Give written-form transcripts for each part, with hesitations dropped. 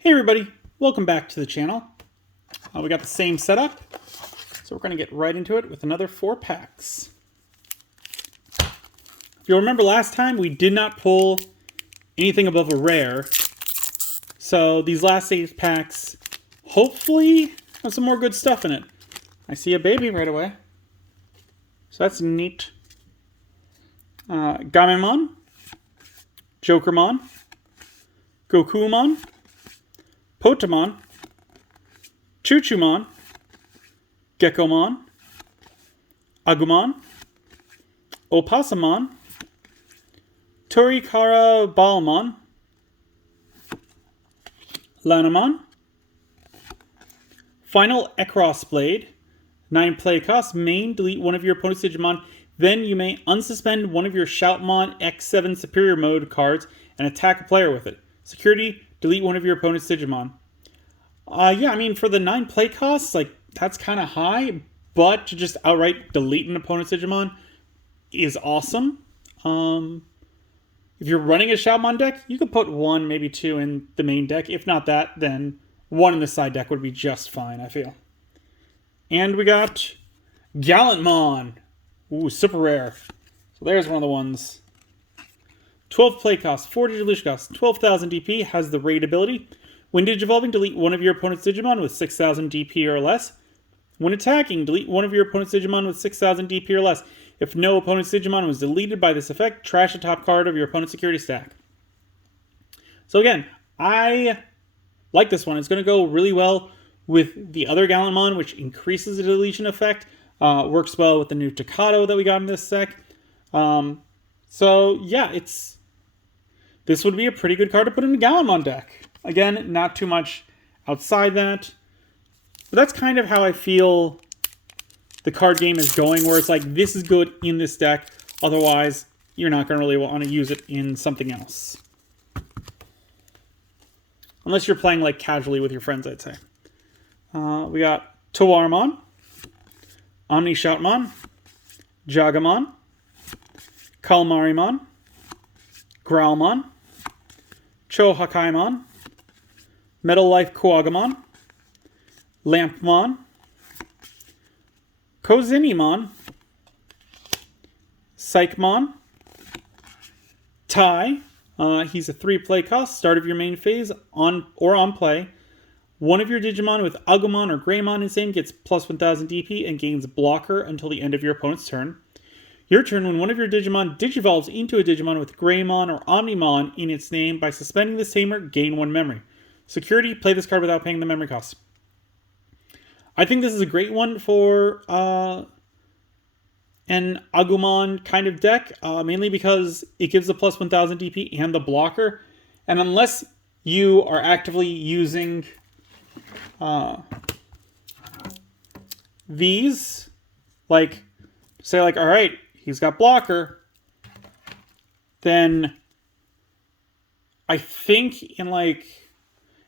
Hey everybody, welcome back to the channel. We got the same setup, so we're going to get right into it with another 4 packs. If you'll remember last time, we did not pull anything above a rare, so these last 8 packs hopefully have some more good stuff in it. I see a baby right away, so that's neat. Gamemon, Jokermon, Gokumon, Potamon, Chuchumon, Geckomon, Agumon, Opossumon, Torikara Balmon, Lanamon, Final Ekros Blade, 9 play cost, main, delete one of your opponent's Digimon, then you may unsuspend one of your Shoutmon X7 Superior Mode cards and attack a player with it. Security, delete one of your opponent's Digimon. Yeah, I mean, for the 9 play costs, like, that's kind of high, but to just outright delete an opponent's Digimon is awesome. If you're running a Shoutmon deck, you could put 1, maybe 2 in the main deck. If not that, then 1 in the side deck would be just fine, I feel. And we got Gallantmon. Ooh, super rare. So there's one of the ones. 12 play cost, 4 Digivolution cost, 12,000 DP, has the raid ability. When Digivolving, delete one of your opponent's Digimon with 6,000 DP or less. When attacking, delete one of your opponent's Digimon with 6,000 DP or less. If no opponent's Digimon was deleted by this effect, trash a top card of your opponent's security stack. So again, I like this one. It's going to go really well with the other Gallantmon, which increases the deletion effect. Works well with the new Takato that we got in this set. So yeah, this would be a pretty good card to put in the Gallantmon deck. Again, not too much outside that. But that's kind of how I feel the card game is going, where it's like, this is good in this deck, otherwise you're not going to really want to use it in something else. Unless you're playing like casually with your friends, I'd say. We got Tawarmon, Omni Shoutmon, Jagamon, Kalmarimon, Growlmon, Chohakaimon, Metal Life Kuagamon, Lampmon, Kozinimon, Psychmon, Tai. He's a 3 play cost. Start of your main phase on play. One of your Digimon with Agumon or Greymon in same gets plus 1,000 DP and gains blocker until the end of your opponent's turn. Your turn, when one of your Digimon digivolves into a Digimon with Greymon or Omnimon in its name, by suspending this tamer, gain 1 memory. Security, play this card without paying the memory cost. I think this is a great one for an Agumon kind of deck, mainly because it gives the plus 1,000 DP and the blocker. And unless you are actively using these, like, say like, all right, he's got blocker, then I think in like,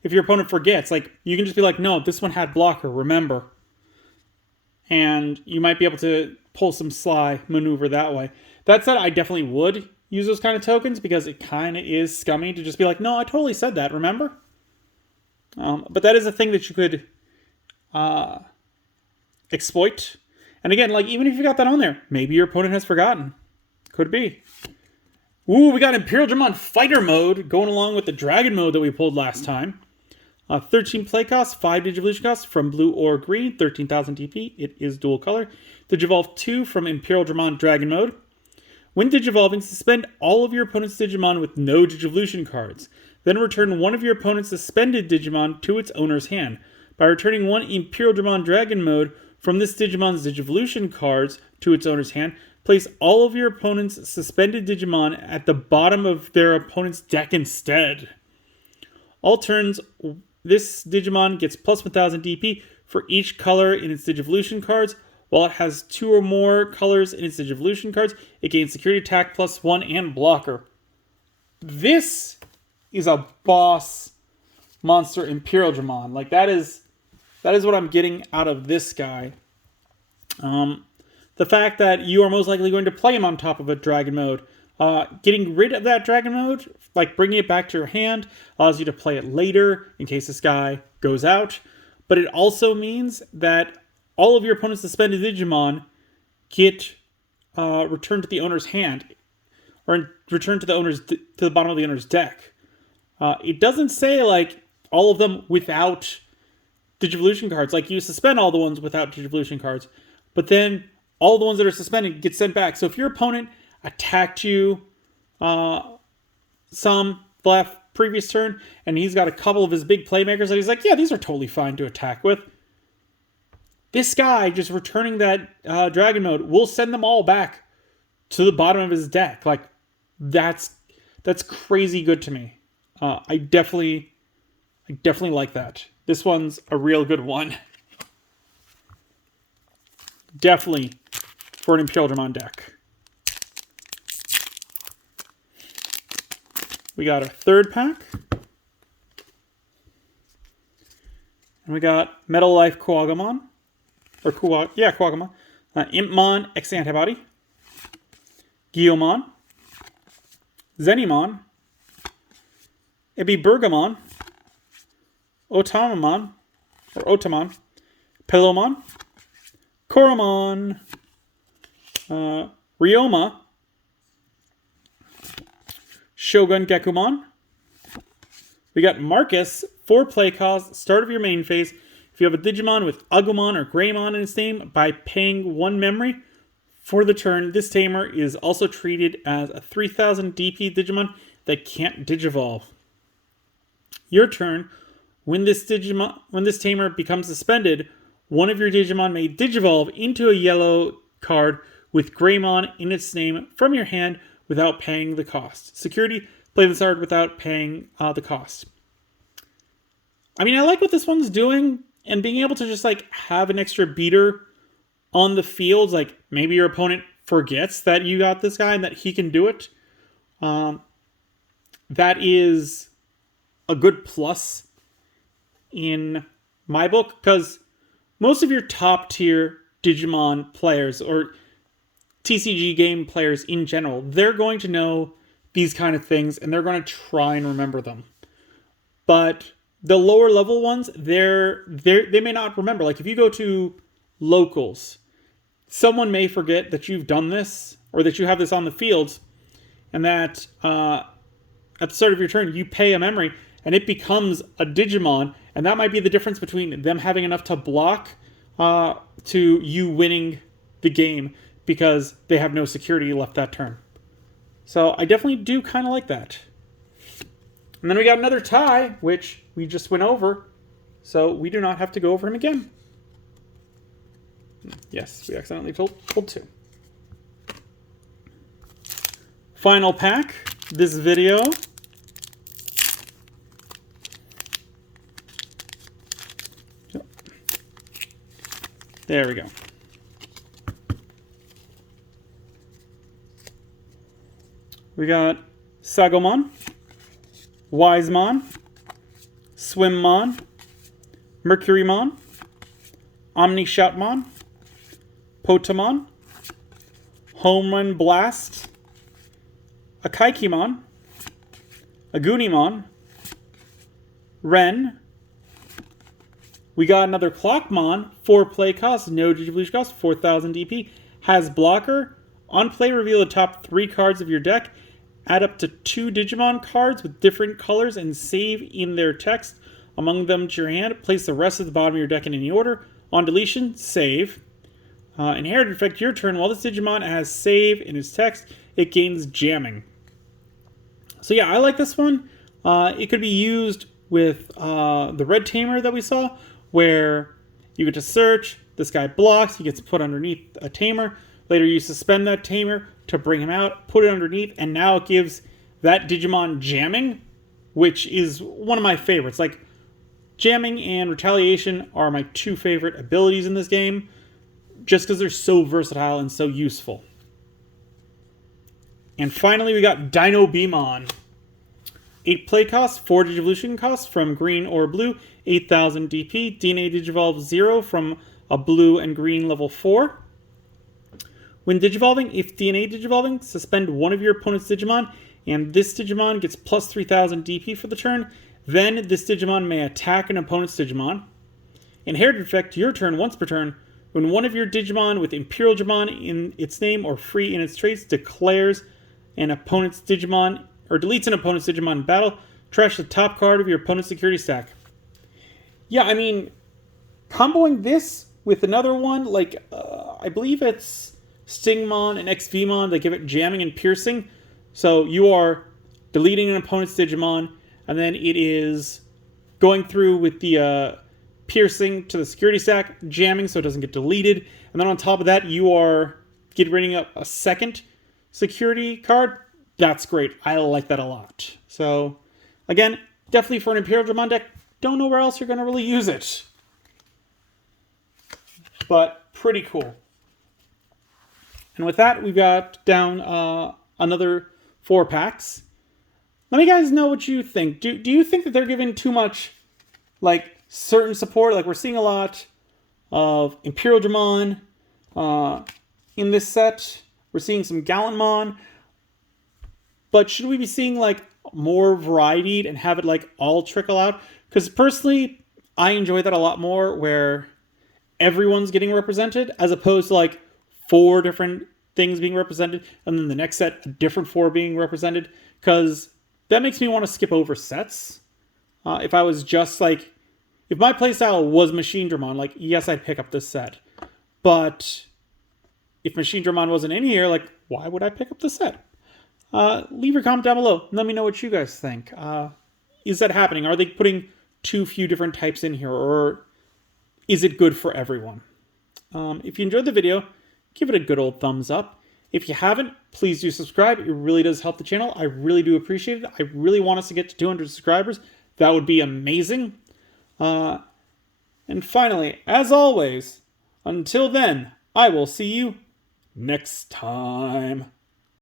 if your opponent forgets, like, you can just be like, no, this one had blocker, remember. And you might be able to pull some sly maneuver that way. That said, I definitely would use those kind of tokens because it kind of is scummy to just be like, no, I totally said that, remember? But that is a thing that you could exploit. And again, like, even if you got that on there, maybe your opponent has forgotten. Could be. Ooh, we got Imperial Digimon Fighter Mode going along with the Dragon Mode that we pulled last time. 13 play cost, 5 Digivolution cost from blue or green, 13,000 DP. It is dual color. Digivolve 2 from Imperial Digimon Dragon Mode. When Digivolving, suspend all of your opponent's Digimon with no Digivolution cards. Then return one of your opponent's suspended Digimon to its owner's hand. By returning one Imperial Digimon Dragon Mode from this Digimon's Digivolution cards to its owner's hand, place all of your opponent's suspended Digimon at the bottom of their opponent's deck instead. All turns, this Digimon gets plus 1,000 DP for each color in its Digivolution cards. While it has 2 or more colors in its Digivolution cards, it gains security attack plus 1 and blocker. This is a boss monster Imperial Digimon. Like, that is what I'm getting out of this guy. The fact that you are most likely going to play him on top of a Dragon Mode, Getting rid of that dragon mode, like bringing it back to your hand, allows you to play it later in case this guy goes out. But it also means that all of your opponent's suspended Digimon get returned to the owner's hand, or returned to the bottom of the owner's deck. It doesn't say like all of them without Digivolution cards. Like you suspend all the ones without Digivolution cards, but then all the ones that are suspended get sent back. So if your opponent attacked you some the previous turn, and he's got a couple of his big playmakers that he's like, yeah, these are totally fine to attack with. This guy just returning that dragon mode will send them all back to the bottom of his deck. Like that's crazy good to me. I definitely like that. This one's a real good one. Definitely for an Imperial Digimon deck. We got our third pack. And we got Metal Life Kuwagamon. Kuwagamon. Impmon X Antibody. Gyomon. Zenimon. Ibibergamon. Otamamon. Or Otamon. Pilomon. Koromon. Ryoma. Shogun Gekumon. We got Marcus, 4 play cost, start of your main phase. If you have a Digimon with Agumon or Greymon in its name, by paying 1 memory for the turn, this tamer is also treated as a 3000 DP Digimon that can't Digivolve. Your turn, when this tamer becomes suspended, one of your Digimon may Digivolve into a yellow card with Greymon in its name from your hand without paying the cost. Security, play this card without paying the cost. I mean, I like what this one's doing, and being able to just like have an extra beater on the field. Like maybe your opponent forgets that you got this guy and that he can do it. That is a good plus in my book, because most of your top tier Digimon players, or TCG game players in general, they're going to know these kind of things and they're going to try and remember them. But the lower level ones, they may not remember. Like if you go to locals, someone may forget that you've done this, or that you have this on the field, and that at the start of your turn you pay a memory and it becomes a Digimon, and that might be the difference between them having enough to block to you winning the game, because they have no security left that turn. So I definitely do kind of like that. And then we got another tie, which we just went over, so we do not have to go over him again. Yes, we accidentally pulled 2. Final pack, this video. There we go. We got Sagomon, Wisemon, Swimmon, Mercurymon, Omnishoutmon, Potamon, Home Run Blast, Akaikimon, Agunimon, Ren. We got another Clockmon, 4 play cost, no Digivolution cost, 4000 DP, has blocker. On play, reveal the top 3 cards of your deck. Add up to 2 Digimon cards with different colors and save in their text among them to your hand. Place the rest of the bottom of your deck in any order. On deletion, save. Inherited effect, your turn. While this Digimon has save in its text, it gains jamming. So yeah, I like this one. It could be used with the red tamer that we saw, where you get to search, this guy blocks, he gets put underneath a tamer. Later you suspend that tamer to bring him out, put it underneath, and now it gives that Digimon jamming, which is one of my favorites. Like, jamming and retaliation are my 2 favorite abilities in this game, just because they're so versatile and so useful. And finally, we got Dino Beamon. 8 play costs, 4 Digivolution costs from green or blue, 8000 DP, DNA Digivolve 0 from a blue and green level 4. When digivolving, if DNA digivolving, suspend one of your opponent's Digimon, and this Digimon gets plus 3000 DP for the turn. Then this Digimon may attack an opponent's Digimon. Inherited effect, your turn once per turn. When one of your Digimon with Imperial Digimon in its name or free in its traits declares an opponent's Digimon, or deletes an opponent's Digimon in battle, trash the top card of your opponent's security stack. Yeah, I mean, comboing this with another one, like, I believe it's Stingmon and XVmon, they give it jamming and piercing. So you are deleting an opponent's Digimon, and then it is going through with the piercing to the security stack, jamming so it doesn't get deleted. And then on top of that, you are getting rid of a second security card. That's great. I like that a lot. So, again, definitely for an Imperial Digimon deck, don't know where else you're going to really use it. But pretty cool. And with that, we've got down another 4 packs. Let me guys know what you think. Do you think that they're giving too much, like, certain support? Like, we're seeing a lot of Imperial Digimon in this set. We're seeing some Gallantmon. But should we be seeing, like, more variety and have it, like, all trickle out? Because personally, I enjoy that a lot more, where everyone's getting represented, as opposed to, like, 4 different things being represented, and then the next set, a different 4 being represented. Because that makes me want to skip over sets. If I was just, like, if my playstyle was Machine Dramon, like, yes, I'd pick up this set. But if Machine Dramon wasn't in here, like, why would I pick up the set? Leave your comment down below. Let me know what you guys think. Is that happening? Are they putting too few different types in here? Or is it good for everyone? If you enjoyed the video, give it a good old thumbs up. If you haven't, please do subscribe. It really does help the channel. I really do appreciate it. I really want us to get to 200 subscribers. That would be amazing. And finally, as always, until then, I will see you next time.